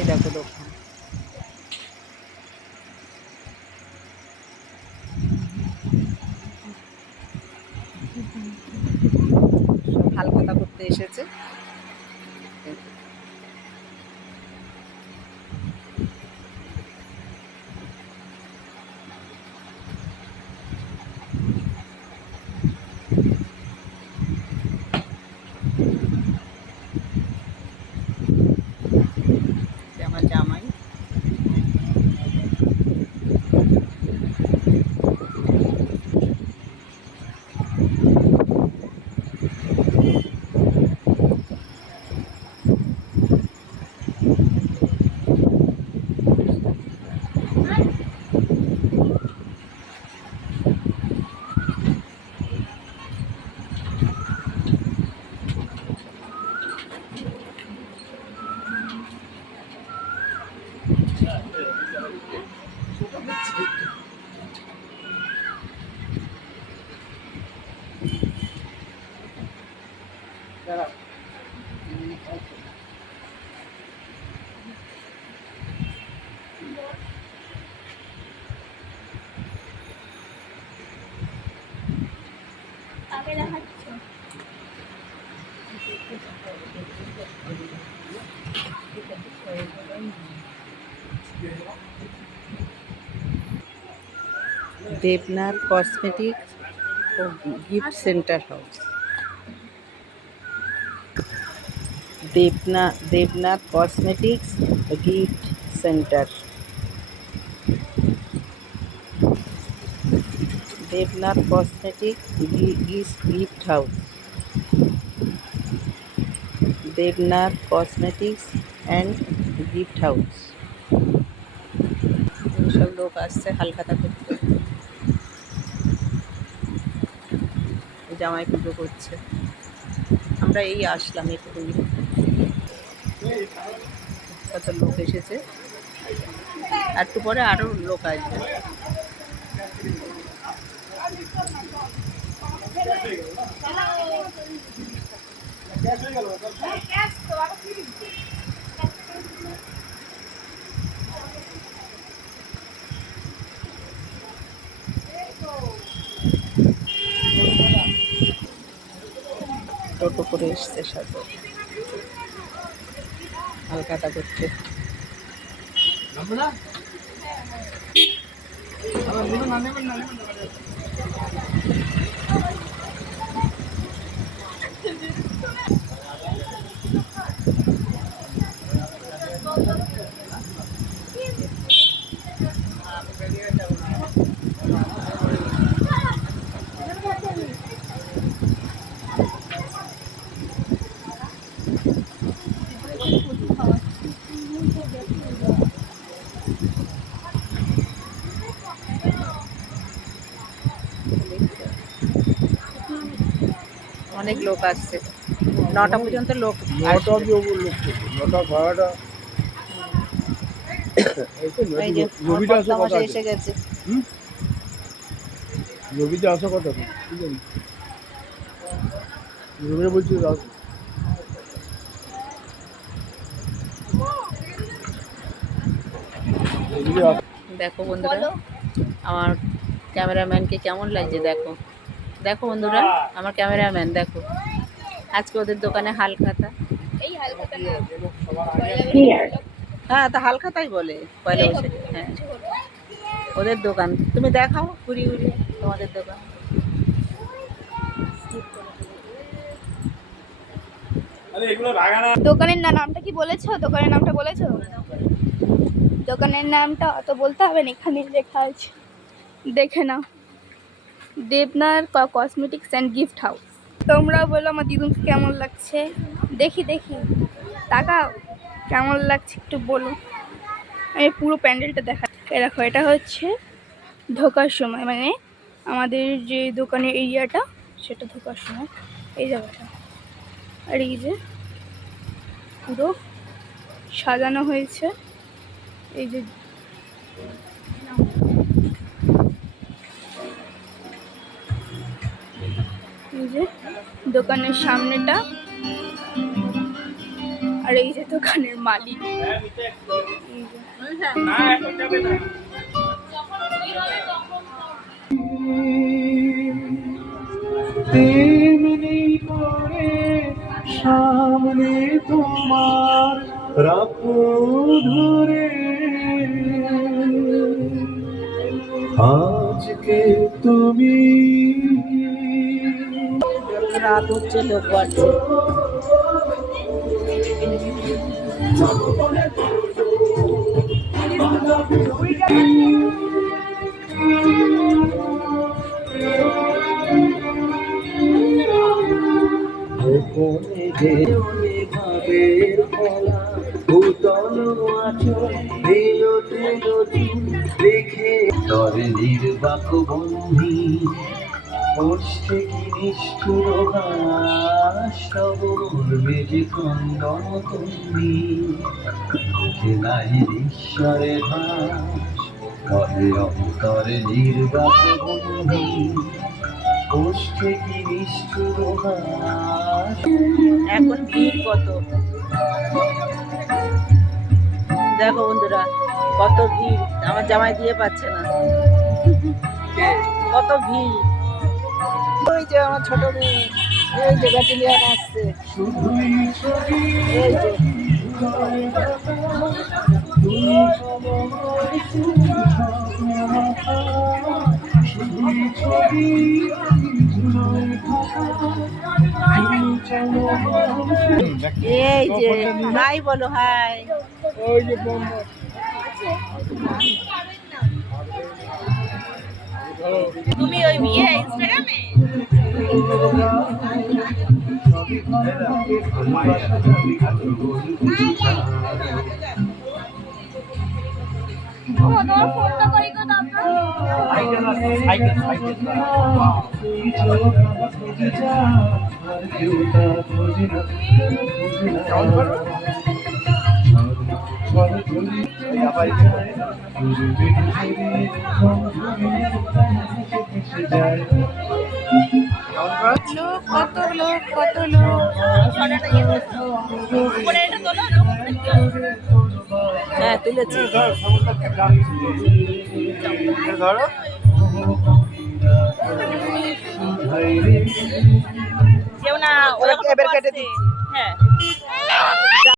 এই দেখো দোকান। সব হালখাতা করতে এসেছে। আমার জামাই। দেবনাথ কসমেটিক্স ও gift centre house. Debnath cosmetics gift centre. Debnath cosmetics gift house. Debnath cosmetics and gift house. সব লোক আসছে হালখাতা করতে। জামাই পুজো করছে। আমরা এই আসলাম এক্ষুনি। কত লোক এসেছে, একটু পরে আরো লোক আসবে। টোটো করে এসছে সাথে হালখাতা করতে। অনেক লোক আসছে, 9টা পর্যন্ত লোক এসে গেছে। দেখো বন্ধুরা আমার ক্যামেরাম্যানকে কেমন লাগছে। দেখো দেখো বন্ধুরা আমার ক্যামেরাম্যান দেখো, আজকে ওদের দোকানে হালখাতা। এই হালখাতা না, হ্যাঁ তা হালখাতাই বলে পয়লা বৈশাখে। হ্যাঁ ওদের দোকান তুমি দেখাও ঘুরিয়ে ঘুরিয়ে তোমাদের দোকান। দোকানের নামটা কি বলেছো? দোকানের নামটা বলেছো? দোকানের নামটা অত বলতে হবে না, এখানে লেখা আছে, দেখে নাও। Debnath cosmetics and gift house. তোমরাও বলো আমার দিদুনকে কেমন লাগছে। দেখি দেখি তাকাও কেমন লাগছে একটু বলো। আমি পুরো প্যান্ডেলটা দেখা। দেখো এটা হচ্ছে ঢোকার সময়, মানে আমাদের যে দোকানের এরিয়াটা সেটা ঢোকার সময় এই জায়গাটা। আর এই যে পুরো সাজানো হয়েছে, এই যে দোকানের সামনেটা। আর এই যে দোকানের মালিক। এই যে। তেমনি করে সামনে তোমার রাখো ধরে আজকে তুমি রাত হচ্ছে, লোক বাড়ছে। গোপনে দেওনে ভাবের ফলা ভূতল আছো এলো তেলো দেখে তরে নির্বাক বন্ধি পড়ছে কি নিষ্ঠুর ঘাস তব মেজে খণ্ডন তুমি নাই ঈশ্বরে ভাস কবে অন্তরে নির্বাক বন্ধি পড়ছে কি নিষ্ঠুর ঘাস। এখন ভিড় কত, দেখো বন্ধুরা কত ভিড়। আমার জামাই দিয়ে পাচ্ছে না, কত ভিড়। ওই যে আমার ছোট মেয়ে, এই যে ব্যাটালিয়ান আসছে, শুধুই ছবি এই যে শুধুই ছবি এই যে হাই বলো, হাই। তুমি ওই বিয়ে ইনস্টাগ্রামে ও তোমার ফোনটা কই গো লোক, কত লোক, কত লোক। হ্যাঁ তুলেছি। যেও না, ওরা কেটে দিচ্ছে। হ্যাঁ।